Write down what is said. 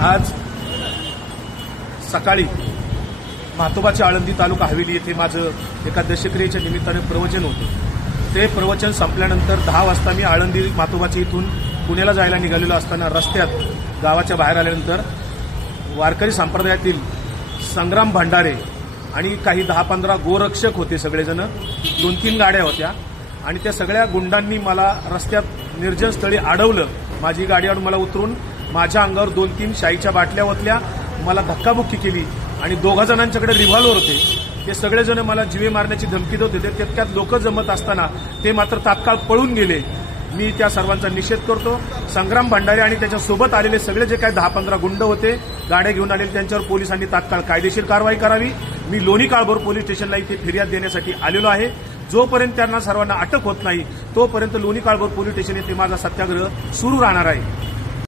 आज सकाळी म्हातोबाची आळंदी तालुका हवेली येथे माझं एका दशक्रियेच्या निमित्ताने प्रवचन होतं। ते प्रवचन संपल्यानंतर 10 वाजता मी आळंदी म्हातोबाच्या इथून पुण्याला जायला निघालेलो असताना रस्त्यात गावाच्या बाहेर आल्यानंतर वारकरी संप्रदायातील संग्राम भंडारे आणि काही 10-15 गोरक्षक होते। सगळेजण 2-3 गाड्या होत्या आणि त्या सगळ्या गुंडांनी मला रस्त्यात निर्जन स्थळी अडवलं। माझी गाडीवरून मला उतरून माझ्या अंगावर 2-3 शाईच्या बाटल्या ओतल्या, मला धक्काबुक्की केली आणि 2 जणांच्याकडे रिव्हॉल्वर होते। ते सगळेजण मला जीवे मारण्याची धमकी देत होते। तितक्यात लोक जमत असताना ते मात्र तात्काळ पळून गेले। मी त्या सर्वांचा निषेध करतो। संग्राम भंडारे आणि त्याच्यासोबत आलेले सगळे जे काही 10-15 गुंड होते, गाड्या घेऊन आलेले, त्यांच्यावर पोलिसांनी तात्काळ कायदेशीर कारवाई करावी। मी लोणी काळभोर पोलीस स्टेशनला इथे फिर्याद देण्यासाठी आलेलो आहे। जोपर्यंत त्यांना सर्वांना अटक होत नाही तोपर्यंत लोणी काळभोर पोलीस स्टेशन येथे माझा सत्याग्रह सुरू राहणार आहे।